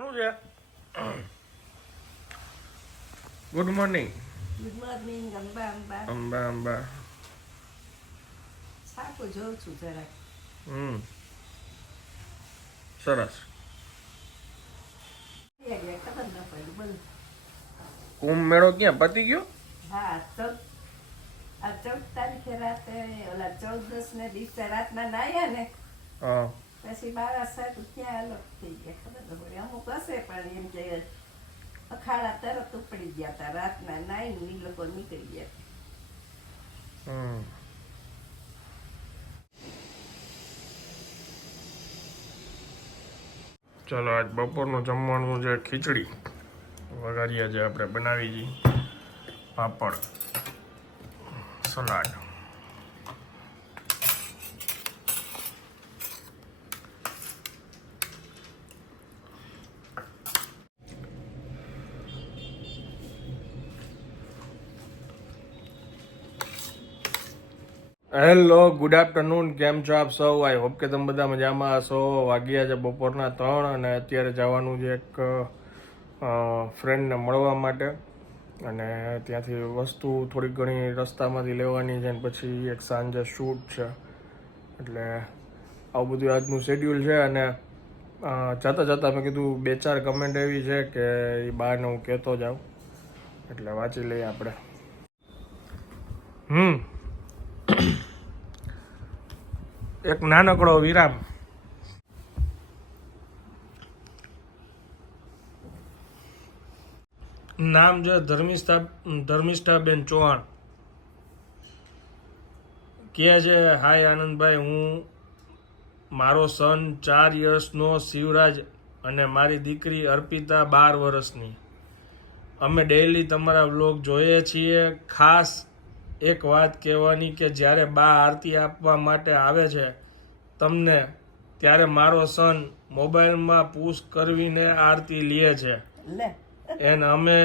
શું છે? Good morning good morning Amba Amba Amba Amba છાપું જોઉં છું જરાક. હમ. સરસ. કુંભ મેળો ક્યાં? પતી ગયો? હા ચૌદ. આ ચૌદ તારીખે રાતે ઓલા દસ ને દિવસે રાતના નાયા ને? હા. પછી બાર સાહેબ ત્યાં અલગ થઈ ગયા ખબર પડી અમુક હશે પણ એમ કે અખાડા તરત ઉપડી ગયા હતા રાતના નાઈ ઈ લોકો નીકળી ગયા ચલો આજ બપોરનું જમવાનું છે ખીચડી વઘારિયા જે આપણે બનાવી જી પાપડ સલાડ હેલો ગુડ આફ્ટરનૂન કેમ છો આપ સૌ? આઈ હોપ કે તમે બધા મજામાં હશો. વાગ્યા છે બપોરના ત્રણ અને અત્યારે જવાનું છે એક ફ્રેન્ડને મળવા માટે. અને ત્યાંથી વસ્તુ થોડીક ઘણી રસ્તામાંથી લેવાની છે અને પછી એક સાંજે શૂટ છે. એટલે આવું બધું આજનું શેડ્યુલ છે અને જતાં જતાં મેં કીધું બે ચાર કમેન્ટ એવી છે કે એ બહારને હું કહેતો જાઉં. એટલે વાંચી લઈએ આપણે. હમ. એક નાનકડો વિરામ. નામ છે ધર્મિષ્ઠા, ધર્મિષ્ઠાબેન ચૌહાણ. કહે છે, હાય આનંદભાઈ, હું મારો સન ચાર યર્સનો શિવરાજ અને મારી દીકરી અર્પિતા બાર વર્ષની. અમે ડેઈલી તમારા વ્લોગ જોઈએ છીએ, ખાસ એક વાત કહેવાની કે જ્યારે બા આરતી આપવા માટે આવે છે તમને ત્યારે મારો સન મોબાઈલમાં પુશ કરવીને આરતી લે છે. એન એને અમે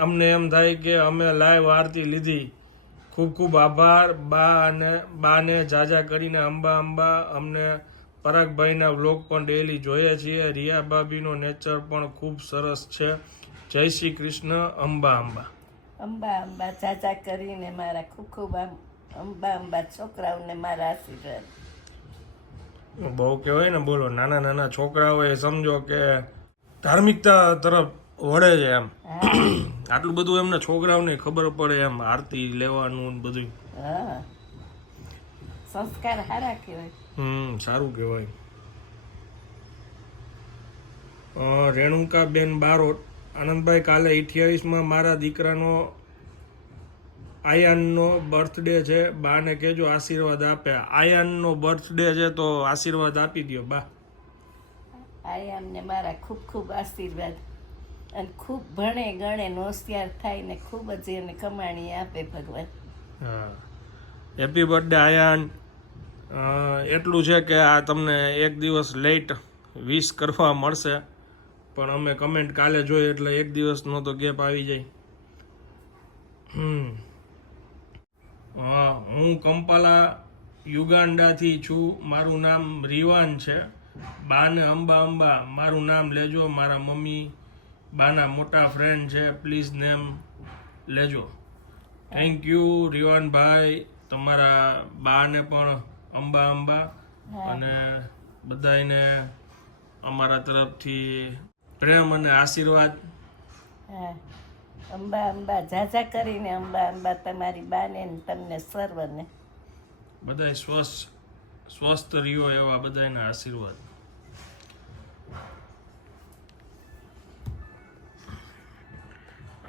અમને એમ થાય કે અમે લાઈવ આરતી લીધી. ખૂબ ખૂબ આભાર. બા અને બાને જાજા કરીને અંબા અંબા અમને પરાગભાઈના વ્લોગ પણ ડેલી જોઈએ છીએ. રિયા ભાભીનો નેચર પણ ખૂબ સરસ છે. જય શ્રી કૃષ્ણ અંબા અંબા. અંબા અંબા ચાચા કરીને મારા ખૂબ ખૂબ અંબા અંબા છોકરાઓને મારા આશીર્વાદ. બહુ કહેવાય ને બોલો નાના નાના છોકરાઓ એ સમજો કે ધાર્મિકતા તરફ વળે છે એમ. આટલું બધું એમને છોકરાઓને ખબર પડે એમ આરતી લેવાનું બધું હા. સંસ્કાર સારા કહેવાય. હમ સારું કહેવાય. રેણુકા રેણુકાબેન બારોટ આનંદભાઈ કાલે અઠ્યાવીસમાં મારા દીકરાનો આયાનનો બર્થડે છે. બાને કહેજો આશીર્વાદ આપે આયાનનો બર્થડે છે તો આશીર્વાદ આપી દો બા. આયામને મારા ખૂબ ખૂબ આશીર્વાદ અને ખૂબ ભણે ગણે હોશિયાર થાય ને ખૂબ જ એને કમાણી આપે ભગવાન. હા. Happy birthday Ayaan. એટલું છે કે આ તમને એક દિવસ લેટ વિશ કરવા મળશે. પણ અમે કમેન્ટ કાલે જોઈ એટલે એક દિવસનો તો ગેપ આવી જાય. હમ. હા હું કંપાલા યુગાન્ડાથી છું. મારું નામ રીવાન છે. બાને અંબા અંબા મારું નામ લેજો. મારા મમ્મી બાના મોટા ફ્રેન્ડ છે. પ્લીઝ નેમ લેજો. થેન્ક યુ રીવાનભાઈ તમારા બાને પણ અંબા અંબા. અને બધાને અમારા તરફથી પ્રેમ અને આશીર્વાદ. હા. અંબા અંબા ઝાઝા કરીને અંબા અંબા તમારી બાને ને તમને સર્વને. બધાય સ્વસ્થ સ્વસ્થ રહ્યો એવા બધાને આશીર્વાદ.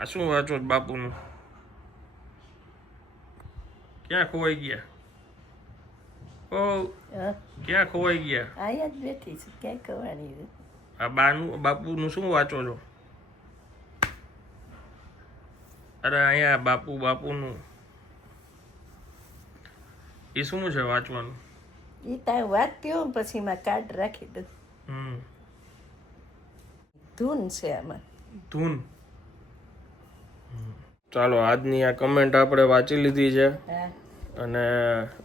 આ શું વાંચો બાપુનું? ક્યાં ખોવાઈ ગયા? ઓ ક્યાં ખોવાઈ ગયા? આયા જ બેઠી છું. ક્યાંય ખોવાની આ બાનું બાપુનું શું વાંચો છો? અરે અહીંયા બાપુ બાપુનું. એ શું છે વાંચવાનું? એ ત્યાં વાત હોઉં પછી માં કાર્ડ રાખી દઉં. હમ. ધૂન છે આમાં. ધૂન. ચાલો આજની આ કમેન્ટ આપણે વાંચી લીધી છે. અને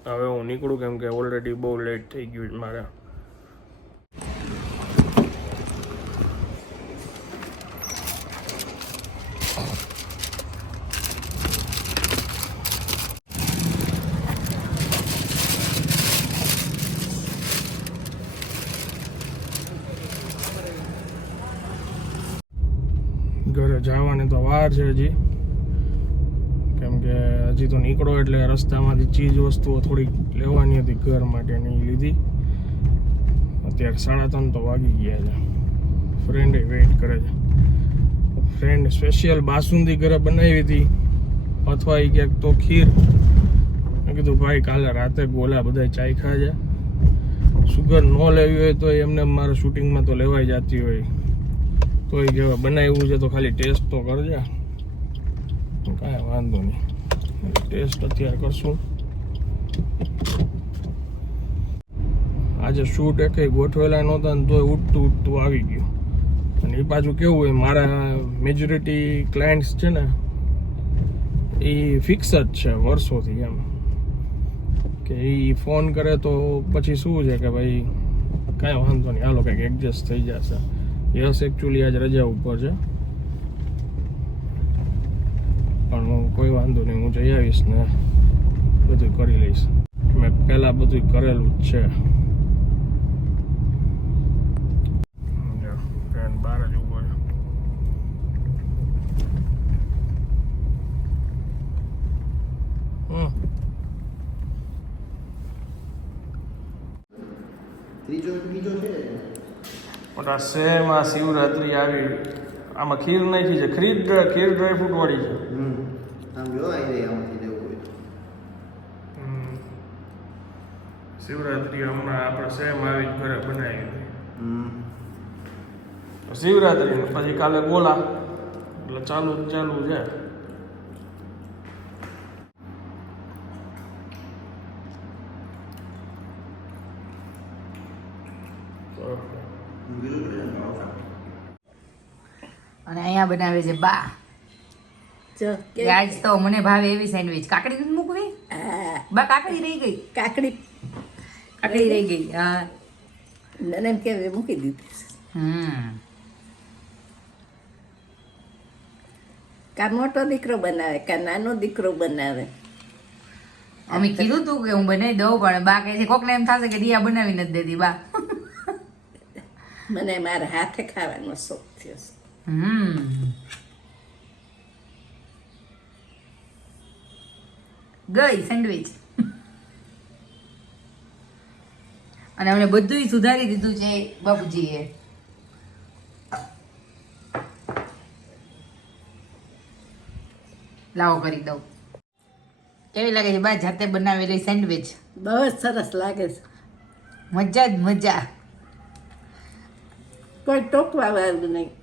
હવે હું નીકળું કેમ કે ઓલરેડી બહુ લેટ થઈ ગયું છે મારે ઘરે જવાની તો વાર છે હજી. કેમ કે હજી તો નીકળો એટલે રસ્તામાંથી ચીજ વસ્તુઓ થોડીક લેવાની હતી ઘર માટેની લીધી. અત્યારે સાડા ત્રણ તો વાગી ગયા છે. ફ્રેન્ડે વેઇટ કરે છે. ફ્રેન્ડ સ્પેશિયલ બાસુંદી ઘરે બનાવી હતી. અથવા એ ક્યાંક તો ખીર. મેં કીધું, ભાઈ, કાલે રાતે ગોલા બધા ચાય ખાજે સુગર ન લેવી હોય તો એમને મારે શૂટિંગમાં તો લેવાઈ જતી હોય. તો એ કહેવાય બનાવ્યું છે તો ખાલી ટેસ્ટ તો કરજે. કાંઈ વાંધો નહીં. ટેસ્ટ અત્યારે કરશું. આજે શૂટ એકે ગોઠવેલા નહોતા ને તોય ઉઠતું ઉઠતું આવી ગયું. અને એ પાછું કેવું હોય, મારા મેજોરિટી ક્લાયન્ટ્સ છે ને એ ફિક્સ જ છે વર્ષોથી એમ. કે એ ફોન કરે તો પછી શું છે કે ભાઈ, કાંઈ વાંધો નહીં. હાલો કંઈક એડજસ્ટ થઈ જશે. યસ એકચ્યુઅલી આજ રજા ઉપર છે. પણ હું કોઈ વાંધો નહીં હું જઈ આવીશ ને બધું કરી લઈશ. મેં પહેલાં બધું કરેલું જ છે. બહાર જ ઊભો છે. ત્રીજો બીજો છે. મોટા શહેરમાં શિવરાત્રી આવી. આમાં ખીર નાખી છે. ખીર ડ્રાય- ખીર ડ્રાયફ્રૂટ વાળી છે. હમ આમ જો આવી આમાંથી લેવું હોય તો. શિવરાત્રી હમણાં આપણે સેમ આવી જ ઘરે બનાવી શિવરાત્રી પછી કાલે બોલા એટલે ચાલુ ચાલુ છે અને અહીંયા બનાવે છે બા આજ તો મને ભાવે એવી સેન્ડવિચ કાકડી નથી મૂકવી? બા કાકડી રહી ગઈ. કાકડી. કાકડી રહી ગઈ હા. નનન કેવી મૂકી દીધી હમ. કા મોટો દીકરો બનાવે કા નાનો દીકરો બનાવે? અમે કીધું તું કે હું બનાવી દઉં પણ બા કહે છે કોકને એમ થશે કે દિયા બનાવી નથી દેતી બા. મને મારા હાથે ખાવાનો શોખ થયો હમ. ગઈ. સેન્ડવિચ. અને અમને બધું સુધારી દીધું છે બાપુજીએ. લાવો કરી દઉં. કેવી લાગે છે? બા જાતે બનાવેલી સેન્ડવિચ? બહુ સરસ લાગે છે. મજા જ મજા. કોઈ ટોકવા વાળું નહીં.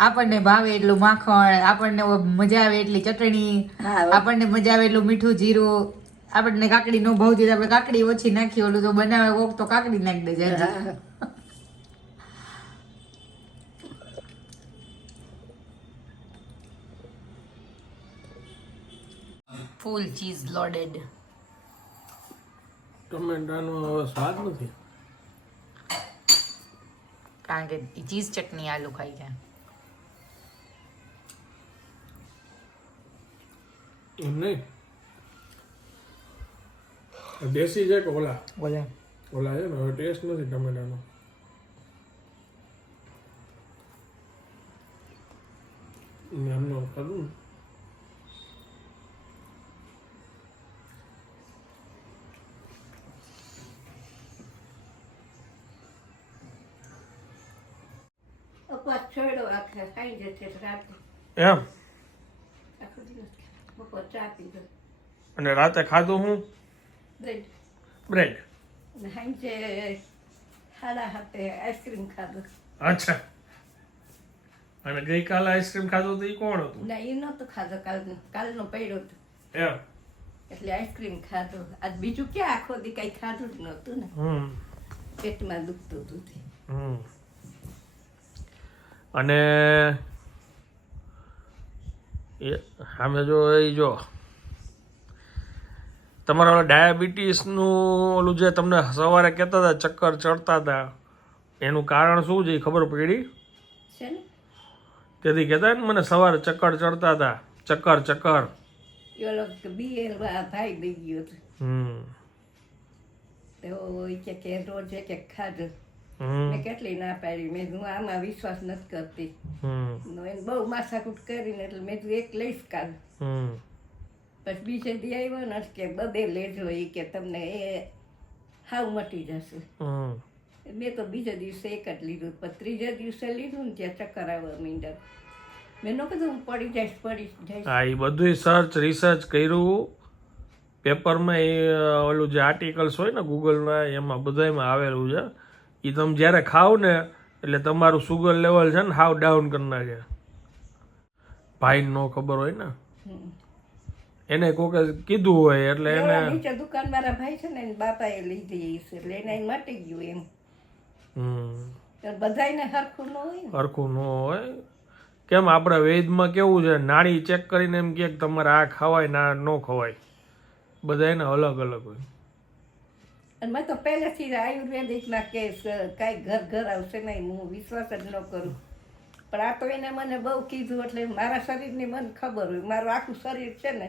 આપણને ભાવે એટલું માખણ આપણને મજા આવે એટલી ચટણી આપણને મજા આવે એટલું મીઠું જીરું. આપણને કાકડી નો ભાવ જોઈએ આપણે કાકડી ઓછી નાખી ઓલું તો બનાવે કોક તો કાકડી નાખી દે જાય હા. Full cheese loaded. ટમેટાનો હવે સ્વાદ નથી? કારણ કે ચીઝ ચટણી આલુ ખાઈ છે એમ નહીં? દેશી છે કે ઓલા? બોલે ઓલા છે ને? હવે ટેસ્ટ નથી ટમેટાનો. એમનો કરું એમ? બપોર ચા પીધો અને રાતે ખાધું હું? બ્રેડ. બ્રેડ. અને સાંજે સાડા હાથે આઈસ્ક્રીમ ખાધો. અચ્છા. અને ગઈકાલે આઈસ્ક્રીમ ખાધું તો એ કોણ હતું? ના એ નહોતો ખાધો કાલનો. કાલનો પડ્યો હતો. એમ. એટલે આઈસ્ક્રીમ ખાધો. આજ બીજું ક્યાં આખો દી કઈ ખાધું જ નહોતું ને. હમ. પેટમાં દુખતું હતું. હમ. અને એ સામે જો એ જો. તમારા ડાયાબિટીસનું ઓલું જે તમને સવારે કહેતા હતા ચક્કર ચડતા હતા એનું કારણ શું છે ખબર પડી? તેથી કહેતા ને મને સવારે ચક્કર ચડતા હતા ચક્કર ચક્કર. થાય હમ. તો કે કે રોજ એક ખાધું. મેં કેટલી ના પાડી મેં હું આમાં વિશ્વાસ નથી કરતી. એને બહુ માથાકૂટ કરીને એટલે મેં તું એક લઈશ કાલ. પછી બીજે દી આવ્યો ને કે બબે લેજો એ કે તમને એ હાવ મટી જશે. મેં તો બીજા દિવસે એક જ લીધું પણ ત્રીજા દિવસે લીધું ને ત્યાં ચક્કર આવવા મીંડા મેં ન કીધું હું પડી જઈશ પડી જઈશ. હા એ બધું સર્ચ રિસર્ચ કર્યું. પેપરમાં એ ઓલું જે આર્ટિકલ્સ હોય ને ગૂગલના એમાં બધામાં આવેલું છે. એ તમે જ્યારે ખાવ ને એટલે તમારું સુગર લેવલ છે ને હાવ ડાઉન કરી નાખે. ભાઈને નો ખબર હોય ને. એને કોકે કીધું હોય એટલે એને નીચે દુકાનવાળા ભાઈ છે ને બાપા એ લીધી છે એટલે એને મટી ગયું એમ. હમ. તો બધાયને હરખું ન હોય હરખું ન હોય. કેમ આપણે વેદમાં કેવું છે નાળી ચેક કરીને એમ કે તમારે આ ખવાય ના ન ખવાય. બધા એને અલગ અલગ હોય. અને મેં તો પહેલેથી આયુર્વેદિકના કેસ કાંઈ ઘર ઘર આવશે નહીં હું વિશ્વાસ જ ન કરું. પણ આ તો એને મને બહુ કીધું એટલે મારા શરીરની મને ખબર હોય. મારું આખું શરીર છે ને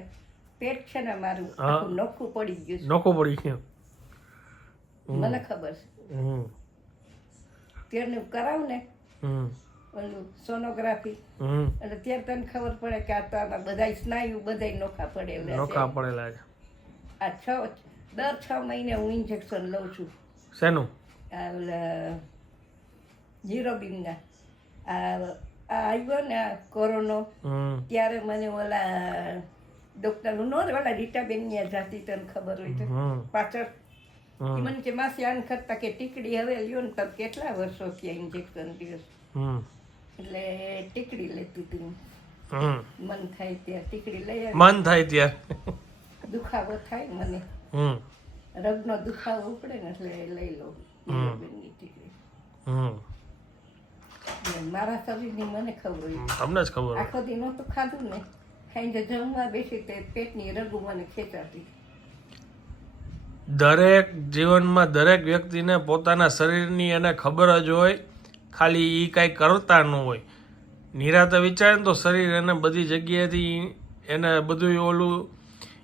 પેટ છે ને મારું આખું નોખું પડી ગયું છે. નોખો પડી ગયું. મને ખબર છે. ત્યારે હું કરાવું ને ઓલું સોનોગ્રાફી એટલે ત્યારે તને ખબર પડે કે આ તો આમાં બધા સ્નાયુ બધા નોખા પડેલા નોખા પડેલા છે. આ છ દર છ મહિને હું ઇન્જેક્શન લઉં છું. શેનું? જીરો આ આ આવ્યો ને કોરોનો ત્યારે મને ઓલા ડૉક્ટર નો ઓલા રીટાબેનની જાતી તને ખબર હોય તો. પાછળ. મને કે માસી આન કરતા કે ટીકડી હવે લ્યો ને તમે કેટલા વર્ષો થયા ઇન્જેક્શન દિવસ? એટલે ટીકડી લેતી હતી મન થાય ત્યાં ટીકડી લઈ મન થાય ત્યાં. દુખાવો થાય મને. રગનો દુખાવો ઉપડે ને એટલે લઈ લઉં. જીરોબેનની ટીકડી. મારા શરીરની મને ખબર હોય. તમને જ ખબર આખો દી નહોતું ખાધું ને ખાઈને જે જમવા બેસી તે પેટની રગુ મને ખેંચાતી. દરેક જીવનમાં દરેક વ્યક્તિને પોતાના શરીરની એને ખબર જ હોય ખાલી એ કાંઈ કરતા ન હોય. નિરાતે વિચારે ને તો શરીર એને બધી જગ્યાએથી એને બધું ઓલું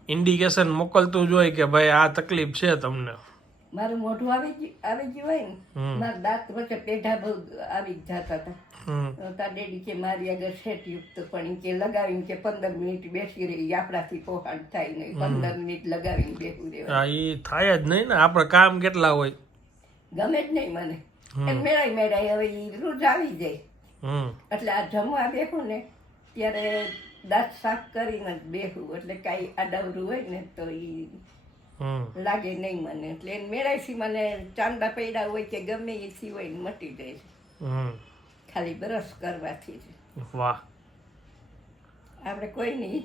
ઇન્ડિકેશન મોકલતું જ હોય કે ભાઈ આ તકલીફ છે તમને. મારું મોઢું આવી આવી ગયું હોય ને મારા દાંત વચ્ચે પેઢા બહુ આવી જતા હતા. તાર ડેડી કે મારી આગળ સેટ યુક્ત પણ કે લગાવીને કે પંદર મિનિટ બેસી રહી આપણાથી કોહાડ થાય નહીં પંદર મિનિટ લગાવીને બેસું રહેવાય હા એ થાય જ નહીં ને આપણે કામ કેટલા હોય. ગમે જ નહીં મને. એમ મેળાય મેળાય હવે ઈ રોજ આવી જાય. એટલે આ જમવા બેહું ને ત્યારે દાંત સાફ કરીને જ બેહું એટલે કાંઈ આડાવરું હોય ને તો એ લાગે નહીં મને. એટલે મેળાયથી મને ચાંદા પૈડા હોય કે ગમે એ સિવાય મટી જાય છે. ખાલી બ્રશ કરવાથી જ. વાહ. આપણે કોઈ નહીં.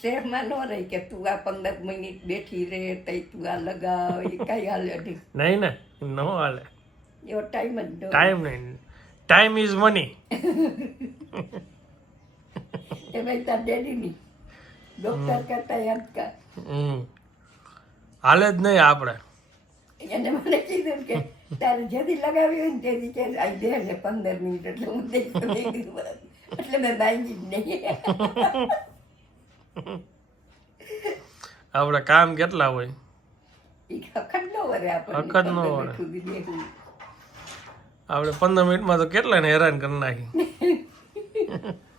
શહેરમાં ન રહી કે તું આ પંદર મિનિટ બેઠી રહે તઈ તું આ લગાવ એ કઈ હાલે નહીં. નહીં ને ન હાલે. એવો ટાઈમ જ ટાઈમ નહીં. ટાઈમ ઇઝ મની એ ભાઈ તાર ડેડીની. ડોક્ટર કરતા યાદ કર. હમ. હાલે જ નહીં આપણે. એને મને કીધું કે તારે જેથી લગાવી હોય ને તેથી કે આ દે ને પંદર મિનિટ એટલે હું દઈ. એટલે મેં બાંધી જ નહીં. આપણે કામ કેટલા હોય? ઈ અખડ ન વરે અખડ પંદર વરે. આપણે પંદર મિનિટમાં તો કેટલાને હેરાન કરી નાખી.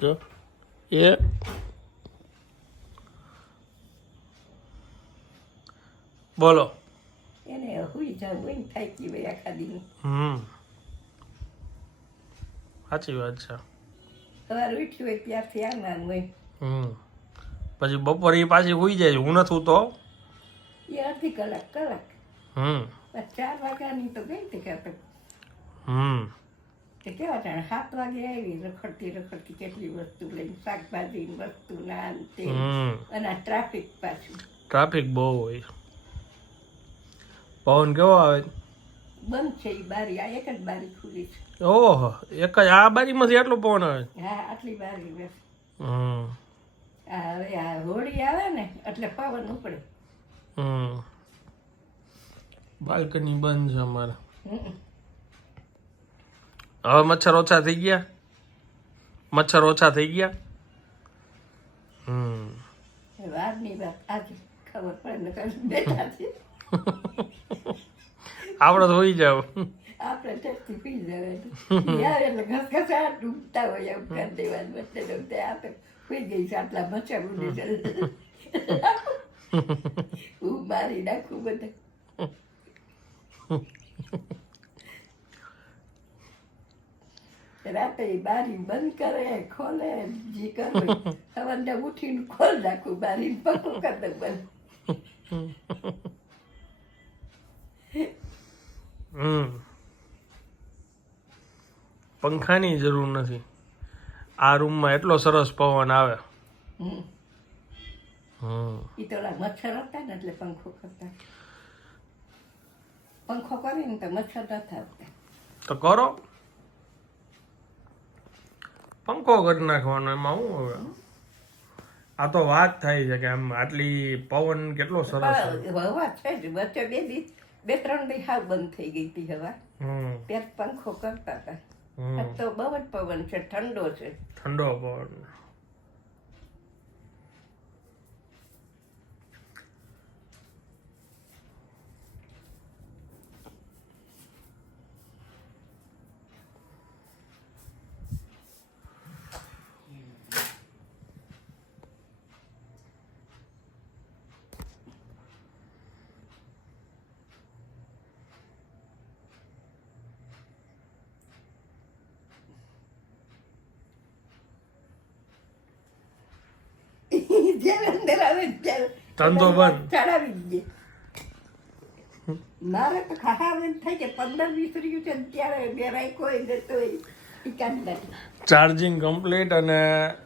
જો એ બોલો. એને હુઈ જવું થાકી ભાઈ આખા દી હમ. સાચી વાત છે. સવાર ઉઠ્યું હોય ત્યારથી આનંદ હોય. હમ. પછી બપોરે એ પાછી હોઈ જાય હું નથી તો? એ અડધી કલાક કલાક. હમ. ચાર વાગ્યાની તો ગઈ હતી હમ. તે કેવા જાણે સાત વાગે આવી રખડતી રખડતી કેટલી વસ્તુ લઈને શાકભાજી વસ્તુ ના અંતે અને આ ટ્રાફિક પાછું. ટ્રાફિક બહુ હોય. પવન કેવો આવે? બંધ છે એ બારી આ એક જ બારી ખુલી છે. ઓહો એક જ આ બારીમાંથી આટલો પવન આવે? હા આટલી બારી બસ. હમ. હવે આ હોળી આવે ને એટલે પવન ઉપડે. હમ. બાલ્કની બંધ છે અમારે. હમ. હવે મચ્છર ઓછા થઈ ગયા? મચ્છર ઓછા થઈ ગયા? હમ. આપણે તો હોઈ જાવ. આપણે ટેસ્ટી પી જાય એટલે ઘસઘસાટ ડૂબતા હોય એમ કરી દેવાનું વચ્ચે ડૂબતે આપણે પી ગઈ છે આટલા મચ્છર ઉડી હું મારી નાખું બધા. રાતે બારી બંધ કરે ખોલે જે કરે. સવારે ઉઠીને ખોલ નાખું બારી પકડું કરી દઉં બંધ પંખાની જરૂર નથી. આ રૂમમાં એટલો સરસ પવન આવે. એ તો મચ્છર હતા ને એટલે પંખો કરતા. પંખો કરીને તો મચ્છર ન આવતા તો કરો. પંખો કરી નાખવાનો એમાં શું હવે? આ તો વાત થાય છે કે આમ આટલી પવન કેટલો સરસ હવા છે જ. વચ્ચે બે દી બે ત્રણ દી હાવ બંધ થઈ ગઈ હતી હવા. હમ. ત્યાં પંખો કરતા હતા. તો બહુ જ પવન છે ઠંડો છે. ઠંડો પવન. જ્યારે અંદર આવે ત્યારે ધંધો બંધ. ચડાવી જ દે મારે તો ખાવાનું થઈ કે પંદર વીસ રહ્યું છે ત્યારે બે રાખ્યો હોય ને તો ઈ ચાર્જિંગ કમ્પ્લીટ અને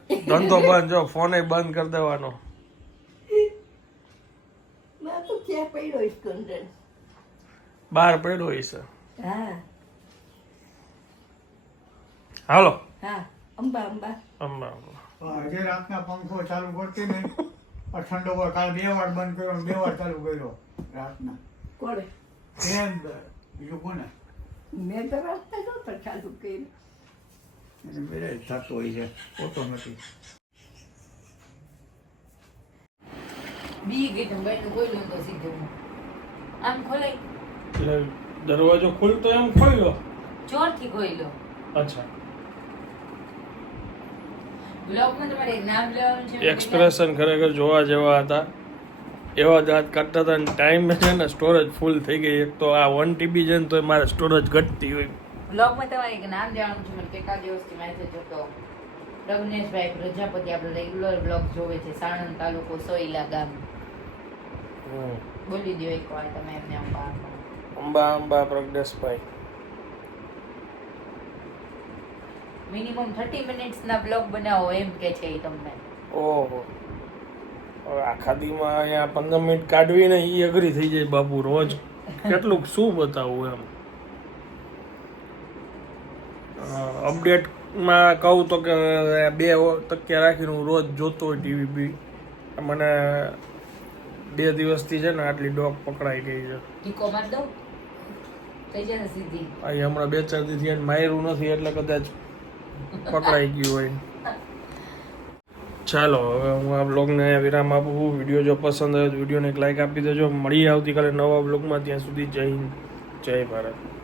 ધંધો બંધ. જો ફોને બંધ કરી દેવાનો. મેં તો ક્યાં પડ્યો ઇસ્કોન્ડર બહાર પડ્યો હશે હા. હાલો. હા. અંબા. અંબા અંબા. આજે રાતના પંખો ચાલુ કરતી ને ઠંડો વાર કાલ બે વાર બંધ કર્યો બે વાર ચાલુ કર્યો રાતના. કોણે? એમ બીજું કોને? મેં તો રસ્તે નહોતો ચાલુ કર્યું. એને થતો હોય છે ઓટોમેટિક બી ગેટ બેઠું કોઈ તો સીધો. આમ ખોલાય? એટલે દરવાજો ખુલતો એમ ખોલ્યો? ચોરથી ખોલ્યો લો અચ્છા બ્લોગમાં તમારે એક નામ લેવાનું છે એક્સપ્રેશન ખરેખર જોવા જેવા હતા. એવા દાંત કાઢતા હતા અને ટાઈમ છે ને સ્ટોરેજ ફૂલ થઈ ગઈ. એક તો આ વન ટીબી છે ને તો મારે સ્ટોરેજ ઘટતી હોય. બ્લોગમાં તમારે એક નામ દેવાનું છે મને કેટલા દિવસથી મેસેજ હતો. પ્રજ્ઞેશભાઈ પ્રજાપતિ આપણે રેગ્યુલર બ્લોગ જોવે છે સાણંદ તાલુકો સોઈલા ગામ. બોલી દો એક વાર તમે એમને અંબા અંબા અંબા પ્રજ્ઞેશભાઈ મિનિમમ થર્ટી મિનિટ્સના બ્લોગ બનાવો એમ કે છે એ તમને. ઓહો. આખા દીમાં અહીંયા પંદર મિનિટ કાઢવી ને એ અઘરી થઈ જાય બાપુ રોજ કેટલું શું બતાવવું એમ. અપડેટમાં કહું તો કે બે તકે રાખીને હું રોજ જોતો હોય ટીવી બી. મને બે દિવસથી છે ને આટલી ડોગ પકડાઈ ગઈ છે. ટીકો માર દઉં? થઈ જશે સીધી? હમણાં બે ચાર દિવસ માર્યું નથી એટલે કદાચ પકડાઈ ગયું હોય. ચાલો, હવે હું આ બ્લોગને વિરામ આપું વીડિયો જો પસંદ આવે તો વિડીયોને એક લાઇક આપી દેજો. મળીએ આવતીકાલે નવા બ્લોગમાં. ત્યાં સુધી જય હિન્દ, જય ભારત.